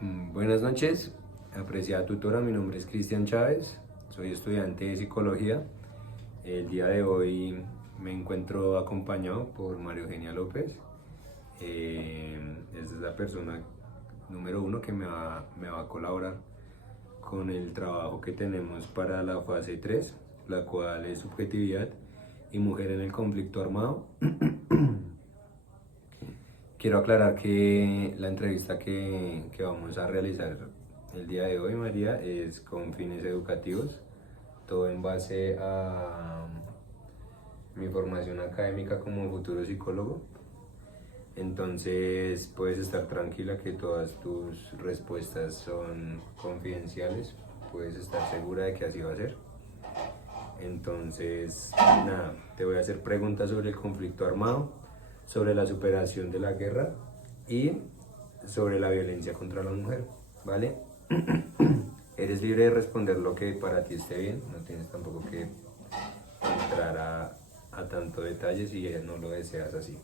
Buenas noches, apreciada tutora, mi nombre es Cristian Chávez, soy estudiante de psicología. El día de hoy me encuentro acompañado por María Eugenia López. Es la persona número uno que me va a colaborar con el trabajo que tenemos para la fase 3, la cual es subjetividad y mujer en el conflicto armado. Quiero aclarar que la entrevista que vamos a realizar el día de hoy, María, es con fines educativos, todo en base a mi formación académica como futuro psicólogo. Entonces puedes estar tranquila que todas tus respuestas son confidenciales, puedes estar segura de que así va a ser. Entonces, nada, te voy a hacer preguntas sobre el conflicto armado, sobre la superación de la guerra y sobre la violencia contra la mujer, ¿vale? Eres libre de responder lo que para ti esté bien, no tienes tampoco que entrar a tanto detalle si no lo deseas así,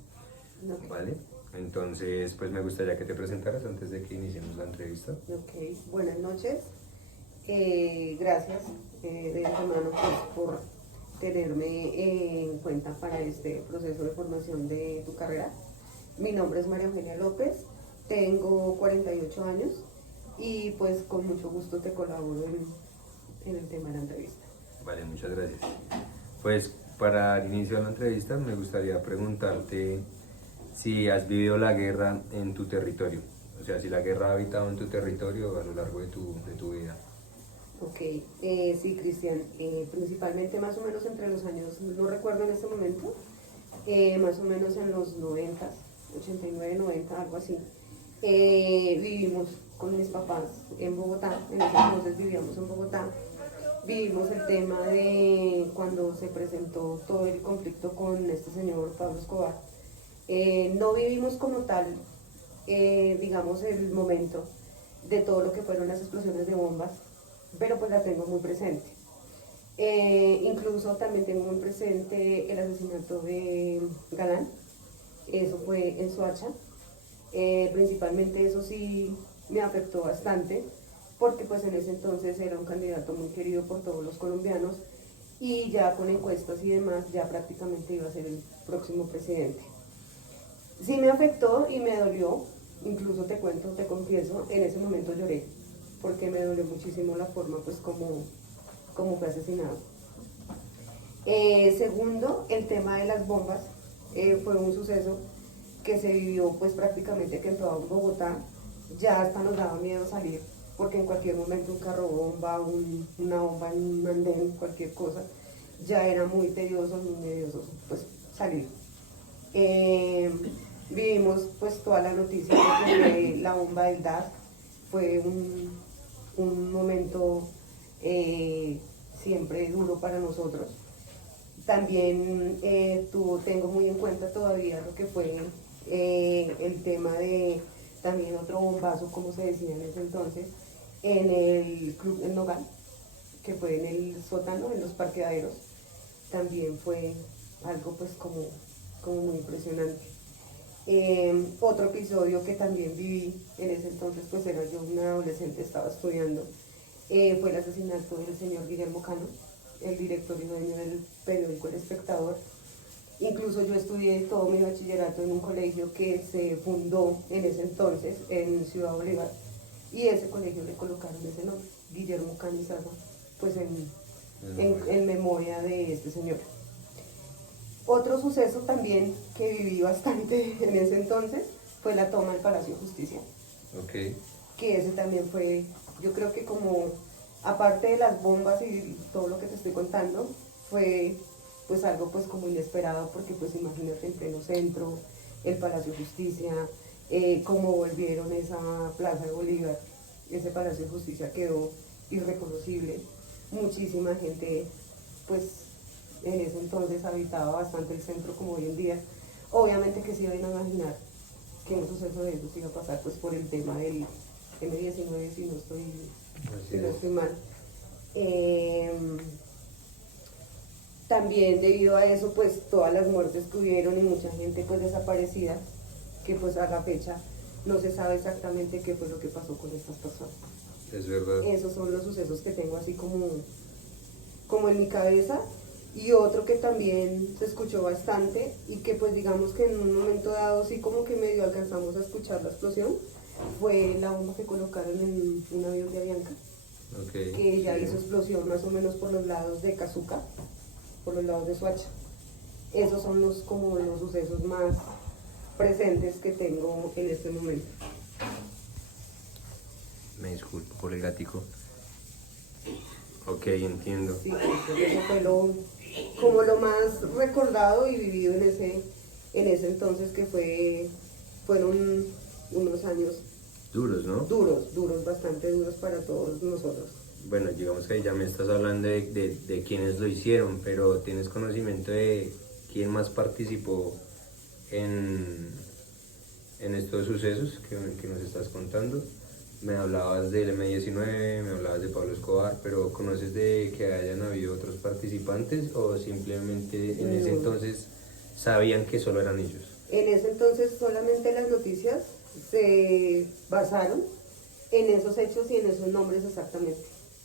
¿vale? Entonces, pues me gustaría que te presentaras antes de que iniciemos la entrevista. Ok, buenas noches. Gracias de antemano pues, por tenerme en cuenta para este proceso de formación de tu carrera. Mi nombre es María Eugenia López, tengo 48 años y pues con mucho gusto te colaboro en el tema de la entrevista. Vale, muchas gracias. Pues para el inicio de la entrevista me gustaría preguntarte si has vivido la guerra en tu territorio, o sea, si la guerra ha habitado en tu territorio a lo largo de tu vida. Ok, sí, Cristian, principalmente más o menos entre los años, no recuerdo en este momento, más o menos en los 90, 89, 90, algo así. Vivimos con mis papás en Bogotá, en ese entonces vivíamos en Bogotá. Vivimos el tema de cuando se presentó todo el conflicto con este señor Pablo Escobar. No vivimos como tal, digamos, el momento de todo lo que fueron las explosiones de bombas, pero pues la tengo muy presente. Incluso también tengo muy presente el asesinato de Galán, eso fue en Soacha. Principalmente eso sí me afectó bastante, porque pues en ese entonces era un candidato muy querido por todos los colombianos y ya con encuestas y demás ya prácticamente iba a ser el próximo presidente. Sí me afectó y me dolió, incluso te cuento, te confieso, en ese momento lloré, porque me dolió muchísimo la forma pues como fue asesinado. Segundo, el tema de las bombas, fue un suceso que se vivió pues prácticamente que en toda Bogotá, ya hasta nos daba miedo salir, porque en cualquier momento un carro bomba, una bomba en un andén, cualquier cosa, ya era muy tedioso, muy nervioso pues salir. Eh, Vivimos pues toda la noticia de la bomba del DAS, fue un momento siempre duro para nosotros. También tengo muy en cuenta todavía lo que fue el tema de también otro bombazo, como se decía en ese entonces, en el Club del Nogal, que fue en el sótano, en los parqueaderos. También fue algo pues como muy impresionante. Otro episodio que también viví en ese entonces, pues era yo una adolescente, estaba estudiando, fue el asesinato del señor Guillermo Cano, el director y dueño del periódico El Espectador. Incluso yo estudié todo mi bachillerato en un colegio que se fundó en ese entonces en Ciudad Bolívar, y ese colegio le colocaron ese nombre, Guillermo Canizaga, pues en memoria de este señor. Otro suceso también que viví bastante en ese entonces fue la toma del Palacio de Justicia. Ok. Que ese también fue, yo creo que como, aparte de las bombas y todo lo que te estoy contando, fue pues algo pues como inesperado, porque pues imagínate en pleno centro, el Palacio de Justicia, cómo volvieron esa Plaza de Bolívar, ese Palacio de Justicia quedó irreconocible. Muchísima gente pues en ese entonces habitaba bastante el centro como hoy en día. Obviamente que se iban a imaginar que un suceso de eso iba a pasar pues por el tema del M19, si no estoy mal. Eh, También debido a eso pues todas las muertes que hubieron y mucha gente pues desaparecida, que pues a la fecha no se sabe exactamente qué fue lo que pasó con estas personas. Es verdad. Esos son los sucesos que tengo así como en mi cabeza. Y otro que también se escuchó bastante y que pues digamos que en un momento dado sí como que medio alcanzamos a escuchar la explosión, fue la bomba que colocaron en un avión de Avianca, Okay, que ya sí. hizo explosión más o menos por los lados de Cazuca, por los lados de Soacha. Esos son como los sucesos más presentes que tengo en este momento. Me disculpo por el gatico. Ok, entiendo. Sí, pues eso fue como lo más recordado y vivido en ese entonces que fueron unos años Duros, ¿no? duros, bastante duros para todos nosotros. Bueno, digamos que ya me estás hablando de quiénes lo hicieron, pero ¿tienes conocimiento de quién más participó en, en estos sucesos que nos estás contando? Me hablabas del M-19, me hablabas de Pablo Escobar, pero ¿conoces de que hayan habido otros participantes o simplemente en ese No. entonces sabían que solo eran ellos? En ese entonces solamente las noticias se basaron en esos hechos y en esos nombres exactamente.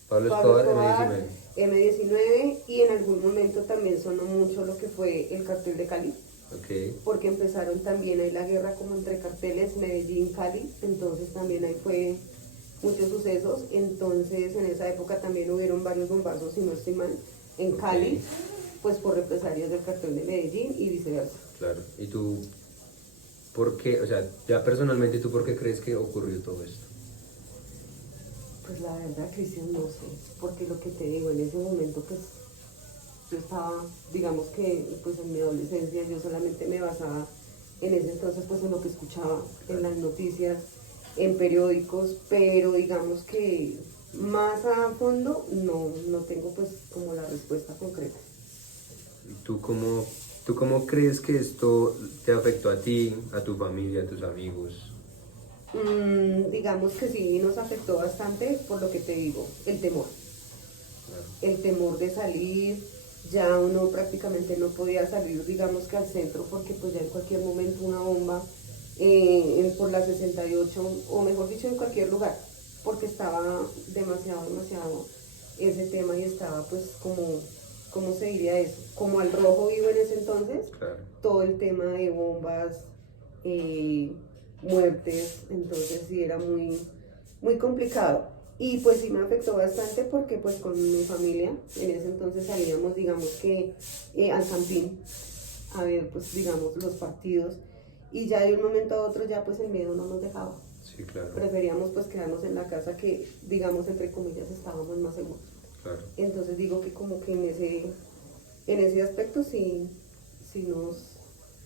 Pablo Pablo Escobar, Escobar, M-19. M-19 y en algún momento también sonó mucho lo que fue el cartel de Cali, Ok, porque empezaron también ahí la guerra como entre carteles Medellín, Cali, entonces también ahí fue muchos sucesos, entonces en esa época también hubieron varios bombazos, si no estoy mal, en Ok. Cali, pues por represalias del cartel de Medellín y viceversa. claro. ¿Y tú por qué, o sea, ya personalmente tú por qué crees que ocurrió todo esto? Pues la verdad, Cristian, no sé, porque lo que te digo, en ese momento pues yo estaba, digamos que pues en mi adolescencia yo solamente me basaba en ese entonces pues en lo que escuchaba en las noticias, en periódicos, pero digamos que más a fondo no tengo pues como la respuesta concreta. ¿Tú cómo crees que esto te afectó a ti, a tu familia, a tus amigos? Digamos que sí nos afectó bastante por lo que te digo, Claro. el temor de salir, ya uno prácticamente no podía salir, digamos que al centro, porque pues ya en cualquier momento una bomba por la 68, o mejor dicho, en cualquier lugar, porque estaba demasiado ese tema y estaba pues como, ¿cómo se diría eso? Como al rojo vivo en ese entonces, Claro. todo el tema de bombas, eh, muertes, entonces sí era muy complicado. Y pues sí me afectó bastante porque pues con mi familia en ese entonces salíamos digamos que al campín a ver pues digamos los partidos y ya de un momento a otro ya pues el miedo no nos dejaba. Sí, claro. Preferíamos pues quedarnos en la casa que digamos entre comillas estábamos más seguros. Claro. Entonces digo que como que en ese aspecto sí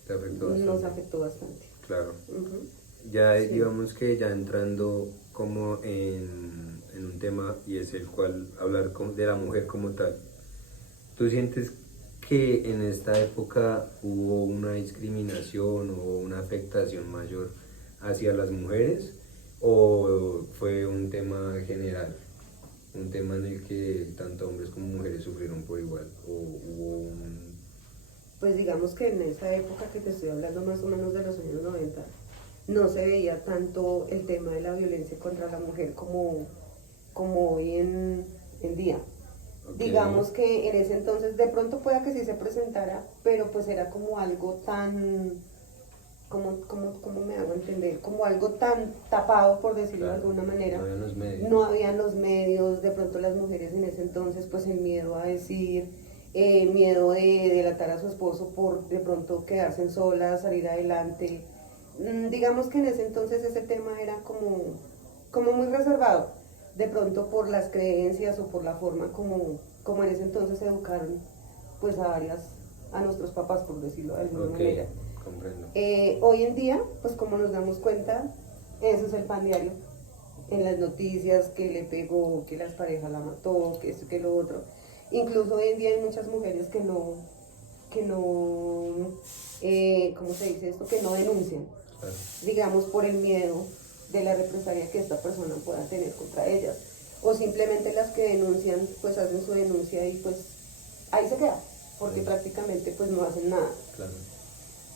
Te afectó bastante. nos afectó bastante. Claro. Ujú. Ya Sí. digamos que ya entrando como en un tema y es el cual hablar de la mujer como tal. ¿Tú sientes que en esta época hubo una discriminación o una afectación mayor hacia las mujeres o fue un tema general? Un tema en el que tanto hombres como mujeres sufrieron por igual o hubo un... Pues digamos que en esa época que te estoy hablando más o menos de los años 90, no se veía tanto el tema de la violencia contra la mujer como hoy en día. Ok. Digamos que en ese entonces de pronto pueda que sí se presentara, pero pues era como algo tan, como me hago entender, como algo tan tapado, por decirlo Claro, de alguna manera. no habían los medios. No habían los medios, de pronto las mujeres en ese entonces pues el miedo a decir, miedo de delatar a su esposo por de pronto quedarse en solas, salir adelante. Digamos que en ese entonces ese tema era como muy reservado, de pronto por las creencias o por la forma como en ese entonces educaron pues a nuestros papás, por decirlo de alguna Ok, manera. comprendo. Hoy en día, pues como nos damos cuenta, eso es el pan diario. En las noticias, que le pegó, que las parejas la mató, que esto, que lo otro. Incluso hoy en día hay muchas mujeres que no, ¿cómo se dice esto? Que no denuncian, Claro. digamos por el miedo de la represalia que esta persona pueda tener contra ellas. O simplemente las que denuncian, pues hacen su denuncia y pues ahí se queda, porque Sí. prácticamente pues no hacen nada. Claro.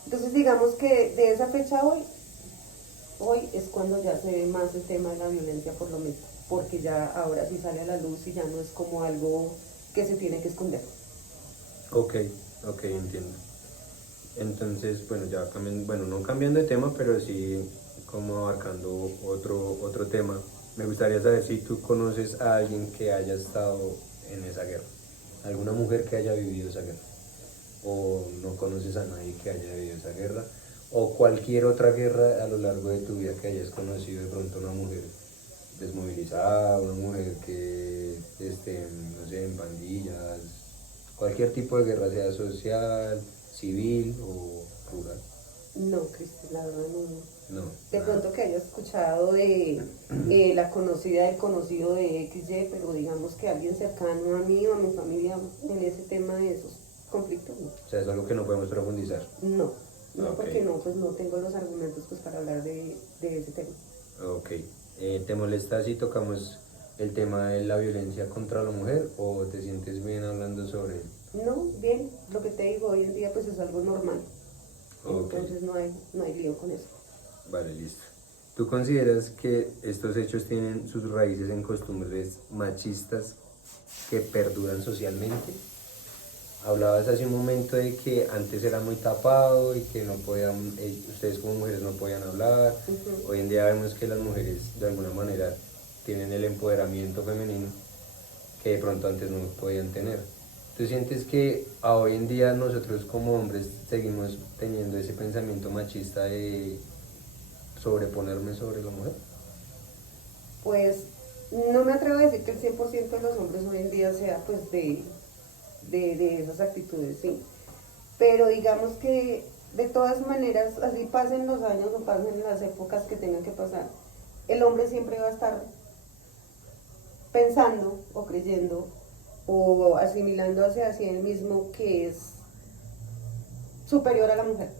Entonces digamos que de esa fecha a hoy Hoy es cuando ya se ve más el tema de la violencia por lo mismo, porque ya ahora sí sale a la luz y ya no es como algo que se tiene que esconder. Ok, ok, entiendo. Entonces, bueno, ya cambiando, bueno, no cambiando de tema, pero sí como abarcando otro tema. Me gustaría saber si tú conoces a alguien que haya estado en esa guerra, alguna mujer que haya vivido esa guerra, o no conoces a nadie que haya vivido esa guerra, o cualquier otra guerra a lo largo de tu vida que hayas conocido de pronto una mujer desmovilizada, una mujer que esté, no sé, en pandillas, cualquier tipo de guerra, sea social, civil o rural. No, Cristian, la verdad no. No, De nada. pronto que hayas escuchado de la conocida del conocido de XY, pero digamos que alguien cercano a mí o a mi familia en ese tema de esos conflictos, no. O sea, es algo que no podemos profundizar. No, no, Ok, porque no, pues no tengo los argumentos pues para hablar de ese tema. ok. ¿Te molesta si tocamos el tema de la violencia contra la mujer o te sientes bien hablando sobre él? No, bien, lo que te digo, hoy en día pues es algo normal, Ok, entonces no hay lío con eso. vale, listo. ¿Tú consideras que estos hechos tienen sus raíces en costumbres machistas que perduran socialmente? Hablabas hace un momento de que antes era muy tapado y que no podían, ustedes como mujeres no podían hablar. Ujú. Hoy en día vemos que las mujeres de alguna manera tienen el empoderamiento femenino que de pronto antes no podían tener. ¿Tú sientes que a hoy en día nosotros como hombres seguimos teniendo ese pensamiento machista de sobreponerme sobre la mujer? Pues no me atrevo a decir que el 100% de los hombres hoy en día sea pues de esas actitudes, sí. Pero digamos que de todas maneras, así pasen los años o pasen las épocas que tengan que pasar, el hombre siempre va a estar pensando o creyendo o asimilando hacia sí él mismo que es superior a la mujer.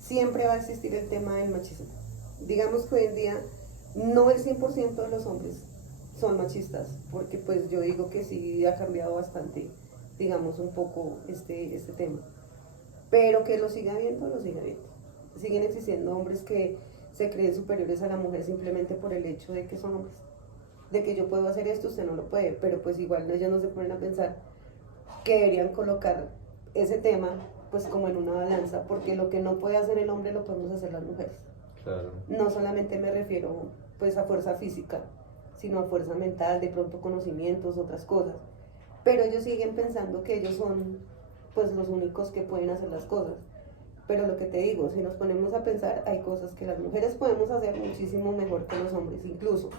Siempre va a existir el tema del machismo. Digamos que hoy en día no el 100% de los hombres son machistas, porque pues yo digo que sí ha cambiado bastante, digamos, un poco este tema. Pero que lo siga viendo, lo siga viendo. Siguen existiendo hombres que se creen superiores a la mujer simplemente por el hecho de que son hombres. De que yo puedo hacer esto, usted no lo puede, pero pues igual ellos no se ponen a pensar que deberían colocar ese tema pues como en una balanza, porque lo que no puede hacer el hombre lo podemos hacer las mujeres. Claro. No solamente me refiero pues a fuerza física, sino a fuerza mental, de pronto conocimientos, otras cosas. Pero ellos siguen pensando que ellos son pues los únicos que pueden hacer las cosas. Pero lo que te digo, si nos ponemos a pensar, hay cosas que las mujeres podemos hacer muchísimo mejor que los hombres, incluso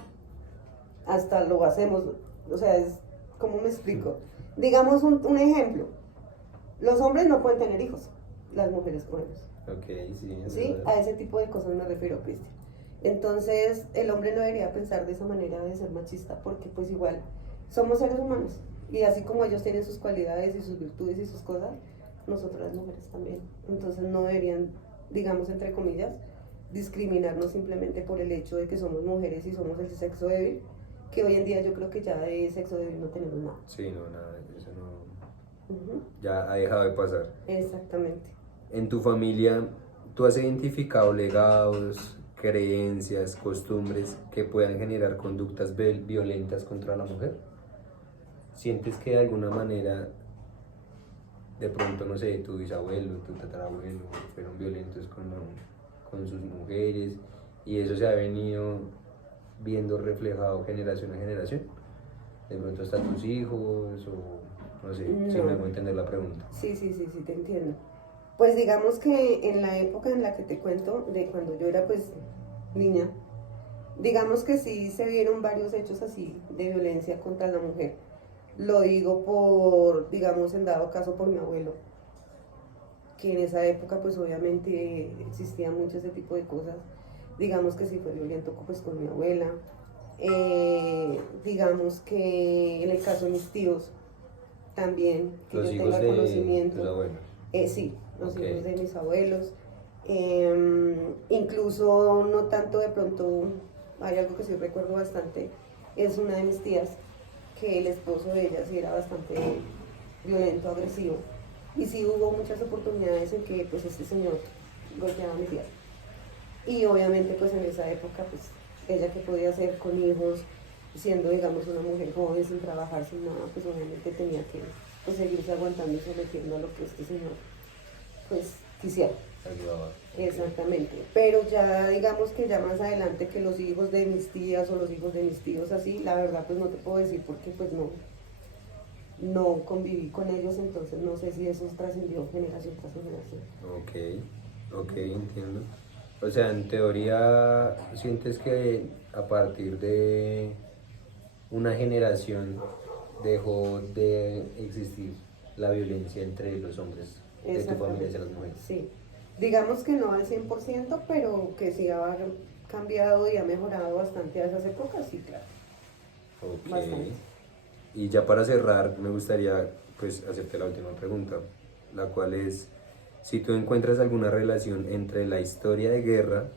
hasta lo hacemos, o sea, es, ¿cómo me explico? Digamos un ejemplo, los hombres no pueden tener hijos, las mujeres podemos. Ok, sí, es ¿Sí? verdad. A ese tipo de cosas me refiero, Cristian. Entonces, el hombre no debería pensar de esa manera de ser machista, porque pues igual somos seres humanos. Y así como ellos tienen sus cualidades y sus virtudes y sus cosas, nosotros las mujeres también. Entonces no deberían, digamos entre comillas, discriminarnos simplemente por el hecho de que somos mujeres y somos el sexo débil, que hoy en día yo creo que ya de sexo débil no tenemos nada. Sí, no, nada, eso no, Ujú. ya ha dejado de pasar. Exactamente. En tu familia, ¿tú has identificado legados, creencias, costumbres que puedan generar conductas violentas contra la mujer? ¿Sientes que de alguna manera, de pronto, no sé, tu bisabuelo, tu tatarabuelo, fueron violentos con sus mujeres y eso se ha venido viendo reflejado generación a generación? De pronto hasta tus hijos o no sé, si me hago No. entender la pregunta. Sí, sí, sí, sí, te entiendo. Pues digamos que en la época en la que te cuento, de cuando yo era pues niña, digamos que sí se vieron varios hechos así de violencia contra la mujer. Lo digo por, digamos, en dado caso por mi abuelo, que en esa época pues obviamente existía mucho ese tipo de cosas. Digamos que sí fue violento pues con mi abuela. Digamos que en el caso de mis tíos también, que Los yo hijos tenga de tus conocimiento. abuelos. Sí, los Ok, hijos de mis abuelos. Incluso no tanto de pronto, hay algo que sí recuerdo bastante, es una de mis tías, que el esposo de ella sí era bastante violento, agresivo. Y sí hubo muchas oportunidades en que pues este señor golpeaba a mi tía. Y obviamente pues en esa época pues ella que podía hacer con hijos, siendo digamos una mujer joven sin trabajar, sin nada, pues obviamente tenía que pues, seguirse aguantando y sometiendo a lo que este señor pues quisiera. Ayudaba. Exactamente, pero ya digamos que ya más adelante que los hijos de mis tías o los hijos de mis tíos así, la verdad pues no te puedo decir porque pues no conviví con ellos, entonces no sé si eso trascendió generación tras generación. Ok, entiendo. O sea, en teoría, ¿sientes que a partir de una generación dejó de existir la violencia entre los hombres de tu familia hacia las mujeres? Sí, digamos que no al 100%, pero que sí ha cambiado y ha mejorado bastante a esas épocas, sí, claro. Ok. Bastante. Y ya para cerrar, me gustaría pues hacerte la última pregunta, la cual es, si tú encuentras alguna relación entre la historia de guerra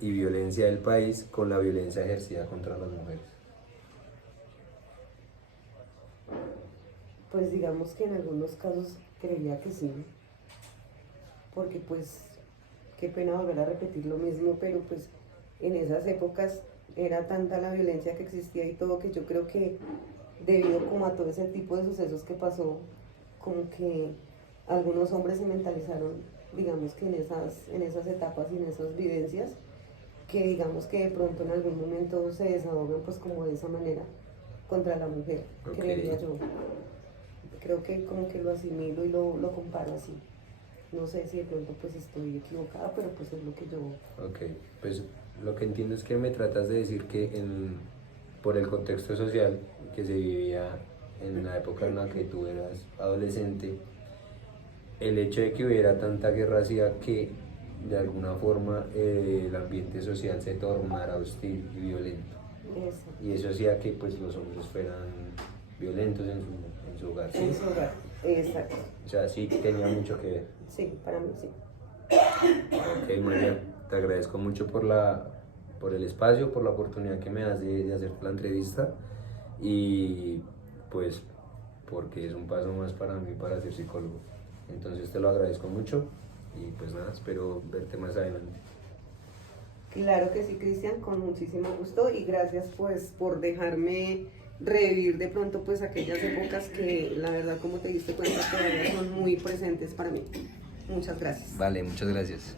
y violencia del país con la violencia ejercida contra las mujeres. Pues digamos que en algunos casos creería que sí, porque pues qué pena volver a repetir lo mismo, pero pues en esas épocas era tanta la violencia que existía y todo que yo creo que debido como a todo ese tipo de sucesos que pasó, como que algunos hombres se mentalizaron, digamos que en esas etapas y en esas vivencias, que digamos que de pronto en algún momento se desahogan pues como de esa manera contra la mujer, Ok. creería yo. Creo que como que lo asimilo y lo comparo así. No sé si de pronto pues estoy equivocada, pero pues es lo que yo... Ok, pues lo que entiendo es que me tratas de decir que por el contexto social que se vivía en la época en la que tú eras adolescente, el hecho de que hubiera tanta guerra hacía que de alguna forma el ambiente social se tornara hostil y violento. Eso. Y eso hacía que pues los hombres fueran violentos en su hogar, ¿sí? En su hogar, exacto. O sea, sí tenía mucho que ver. Sí, para mí sí. Ok, María, te agradezco mucho por el espacio, por la oportunidad que me das de hacerte la entrevista y pues porque es un paso más para mí para ser psicólogo. Entonces te lo agradezco mucho y pues nada, espero verte más adelante. Claro que sí, Cristian, con muchísimo gusto y gracias pues por dejarme revivir de pronto pues aquellas épocas que la verdad como te diste cuenta todavía son muy presentes para mí. Muchas gracias. Vale, muchas gracias.